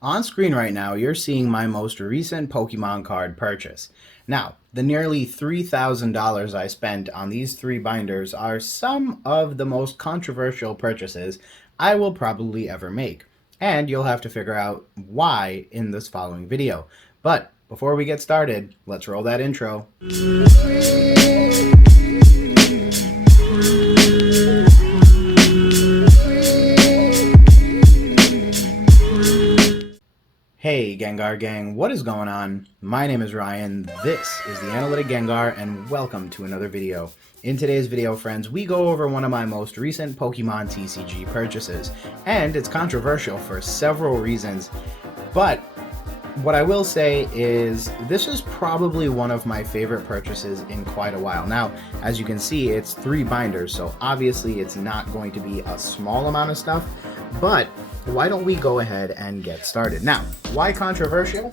On screen right now, you're seeing my most recent Pokemon card purchase. Now, the nearly $3,000 I spent on these three binders are some of the most controversial purchases I will probably ever make. And you'll have to figure out why in this following video. But before we get started, let's roll that intro. Hey Gengar Gang, what is going on? My name is Ryan, this is the Analytic Gengar, and welcome to another video. In today's video, friends, we go over one of my most recent Pokemon TCG purchases, and it's controversial for several reasons, but what I will say is this is probably one of my favorite purchases in quite a while. Now, as you can see, it's three binders, so obviously it's not going to be a small amount of stuff, but why don't we go ahead and get started? Now, why controversial?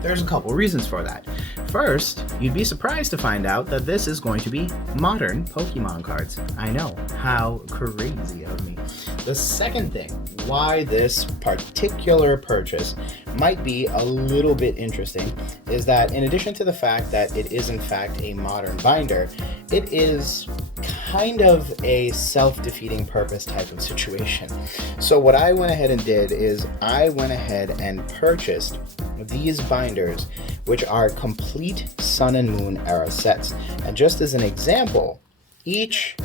There's a couple reasons for that. First, you'd be surprised to find out that this is going to be modern Pokemon cards. I know, how crazy of me. The second thing, why this particular purchase might be a little bit interesting, is that in addition to the fact that it is in fact a modern binder, it is kind of a self-defeating purpose type of situation. So what I went ahead and did is I went ahead and purchased these binders, which are complete Sun and Moon era sets. And just as an example, each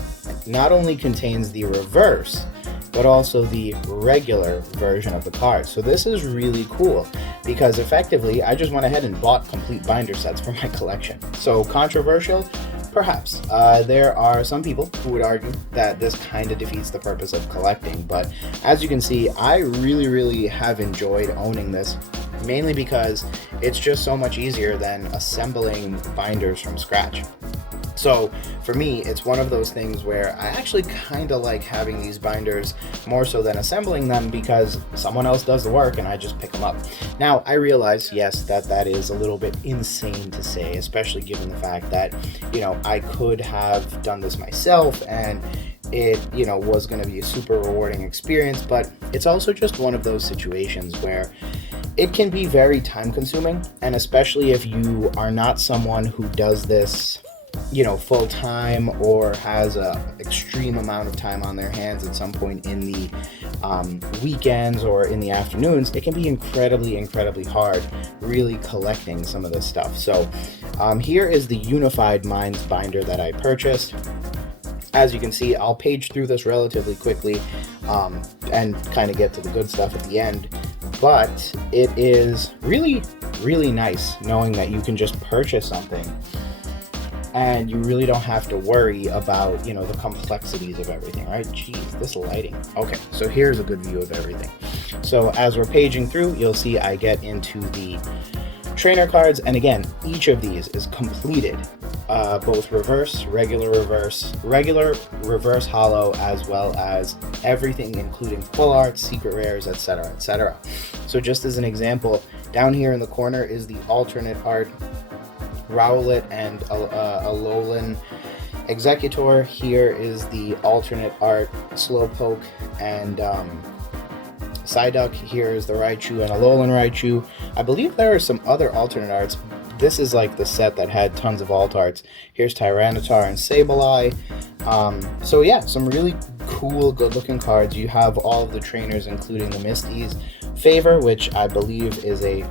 not only contains the reverse, but also the regular version of the card. So this is really cool because effectively I just went ahead and bought complete binder sets for my collection. So controversial? Perhaps. There are some people who would argue that this kind of defeats the purpose of collecting, but as you can see, I really have enjoyed owning this, mainly because it's just so much easier than assembling binders from scratch. So for me, it's one of those things where I actually kind of like having these binders more so than assembling them because someone else does the work and I just pick them up. Now, I realize, yes, that is a little bit insane to say, especially given the fact that, I could have done this myself and it, was going to be a super rewarding experience, but it's also just one of those situations where it can be very time consuming, and especially if you are not someone who does this full time or has a extreme amount of time on their hands at some point in the weekends or in the afternoons, it can be incredibly hard really collecting some of this stuff. So here is the Unified Minds binder that I purchased. As you can see, I'll page through this relatively quickly and kind of get to the good stuff at the end, but it is really nice knowing that you can just purchase something and you really don't have to worry about, the complexities of everything, right? Jeez, this lighting. Okay, so here's a good view of everything. So as we're paging through, you'll see I get into the trainer cards, and again, each of these is completed, both regular reverse holo, as well as everything, including full art, secret rares, etc. So just as an example, down here in the corner is the alternate art Rowlet and Alolan Executor. Here is the alternate art Slowpoke and Psyduck. Here is the Raichu and Alolan Raichu. I believe there are some other alternate arts. This is like the set that had tons of alt arts. Here's Tyranitar and Sableye. So yeah, some really cool, good looking cards. You have all of the trainers, including the Misty's Favor, which I believe is a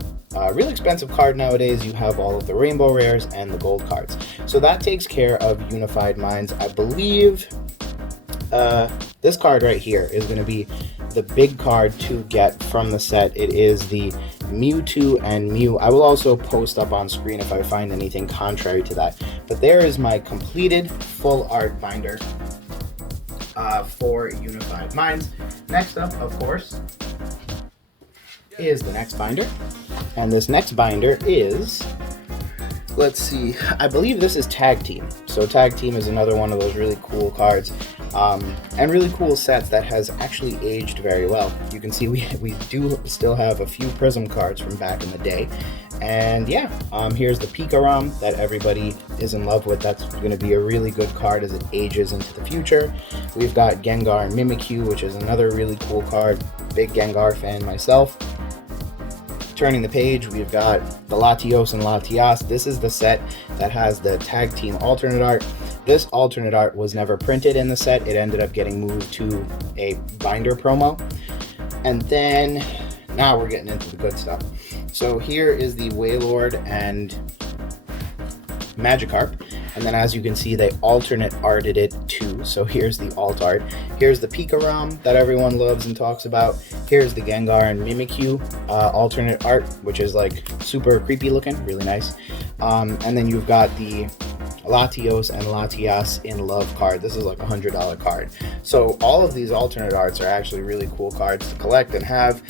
really expensive card nowadays. You have all of the rainbow rares and the gold cards. So that takes care of Unified Minds. I believe this card right here is going to be the big card to get from the set. It is the Mewtwo and Mew. I will also post up on screen if I find anything contrary to that. But there is my completed full art binder for Unified Minds. Next up, of course, is the next binder. And this next binder is, let's see, I believe this is Tag Team. So Tag Team is another one of those really cool cards and really cool sets that has actually aged very well. You can see we do still have a few Prism cards from back in the day. And yeah, here's the Pikarom that everybody is in love with. That's going to be a really good card as it ages into the future. We've got Gengar and Mimikyu, which is another really cool card. Big Gengar fan myself. Turning the page, we've got the Latios and Latias. This is the set that has the tag team alternate art. This alternate art was never printed in the set. It ended up getting moved to a binder promo. And then now we're getting into the good stuff. So here is the Wailord and Magikarp, and then as you can see, they alternate arted it too. So here's the alt art. Here's the Pikarom that everyone loves and talks about. Here's the Gengar and Mimikyu alternate art, which is like super creepy looking, really nice. And then you've got the Latios and Latias in Love card. This is like a $100 card. So all of these alternate arts are actually really cool cards to collect and have.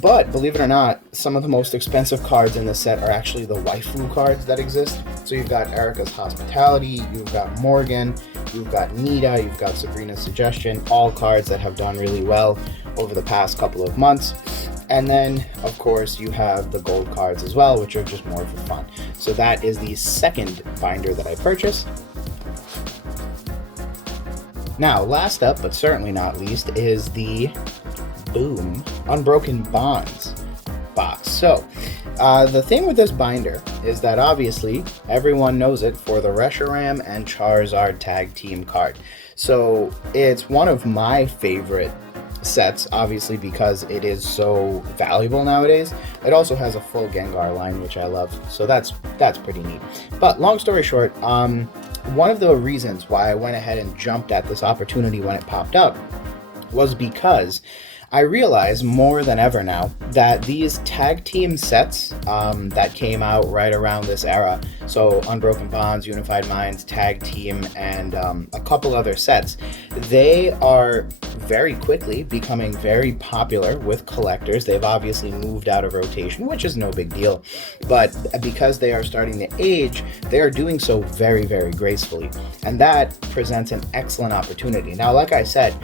But believe it or not, some of the most expensive cards in the set are actually the waifu cards that exist. So you've got Erica's Hospitality, you've got Morgan, you've got Nita, you've got Sabrina's Suggestion, all cards that have done really well over the past couple of months. And then, of course, you have the gold cards as well, which are just more for fun. So that is the second binder that I purchased. Now, last up, but certainly not least, is the boom Unbroken Bonds box. So the thing with this binder is that obviously everyone knows it for the Reshiram and Charizard tag team card. So it's one of my favorite sets, obviously, because it is so valuable nowadays. It also has a full Gengar line, which I love, so that's pretty neat. But long story short, one of the reasons why I went ahead and jumped at this opportunity when it popped up was because I realize more than ever now that these tag team sets that came out right around this era, so Unbroken Bonds, Unified Minds, Tag Team, and a couple other sets, they are very quickly becoming very popular with collectors. They've obviously moved out of rotation, which is no big deal, but because they are starting to age, they are doing so very, very gracefully, and that presents an excellent opportunity. Now, like I said,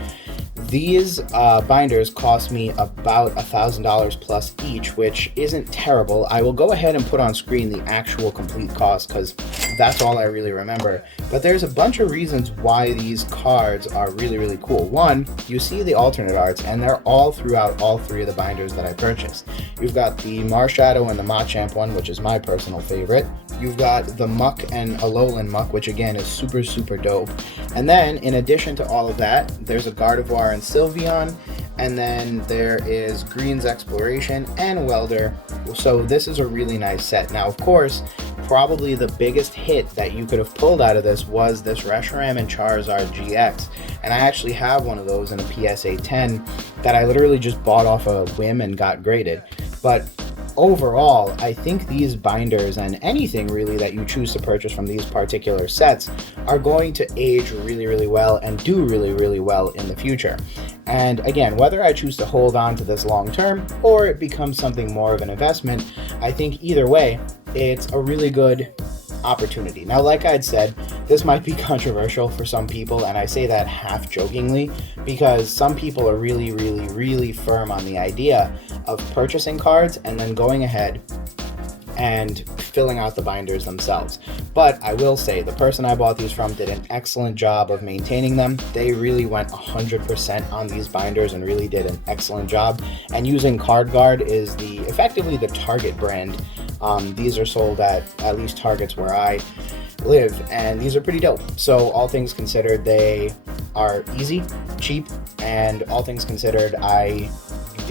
these binders cost me about $1,000 plus each, which isn't terrible. I will go ahead and put on screen the actual complete cost because that's all I really remember. But there's a bunch of reasons why these cards are really, really cool. One, you see the alternate arts, and they're all throughout all three of the binders that I purchased. You've got the Marshadow and the Machamp one, which is my personal favorite. You've got the Muck and Alolan Muck, which again is super, super dope. And then, in addition to all of that, there's a Gardevoir and Sylveon, and then there is Green's Exploration and Welder. So this is a really nice set. Now, of course, probably the biggest hit that you could have pulled out of this was this Reshiram and Charizard GX. And I actually have one of those in a PSA 10 that I literally just bought off a whim and got graded. But overall, I think these binders and anything really that you choose to purchase from these particular sets are going to age really, really well and do really, really well in the future. And again, whether I choose to hold on to this long term or it becomes something more of an investment, I think either way, it's a really good opportunity. Now, like I'd said, this might be controversial for some people, and I say that half jokingly because some people are really, really, really firm on the idea of purchasing cards and then going ahead and filling out the binders themselves. But I will say the person I bought these from did an excellent job of maintaining them. They really went 100% on these binders and really did an excellent job. And using CardGuard is effectively the Target brand. These are sold at least Targets where I live, and these are pretty dope. So all things considered, they are easy, cheap, and all things considered, I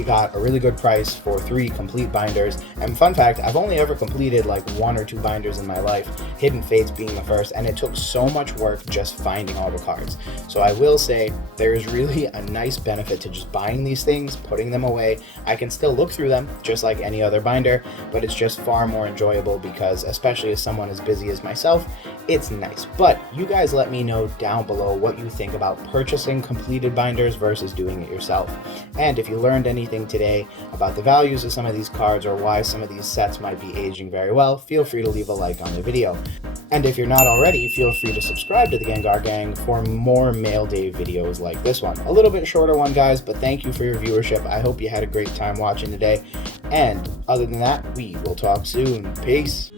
got a really good price for 3 complete binders. And fun fact, I've only ever completed like 1 or 2 binders in my life, Hidden Fates being the first, and it took so much work just finding all the cards. So I will say there is really a nice benefit to just buying these things, putting them away. I can still look through them just like any other binder, but it's just far more enjoyable because, especially as someone as busy as myself, it's nice. But you guys let me know down below what you think about purchasing completed binders versus doing it yourself. And if you learned anything today about the values of some of these cards or why some of these sets might be aging very well, feel free to leave a like on the video. And if you're not already, feel free to subscribe to the Gengar Gang for more mail day videos like this one. A little bit shorter one, guys, but thank you for your viewership. I hope you had a great time watching today. And other than that, we will talk soon. Peace.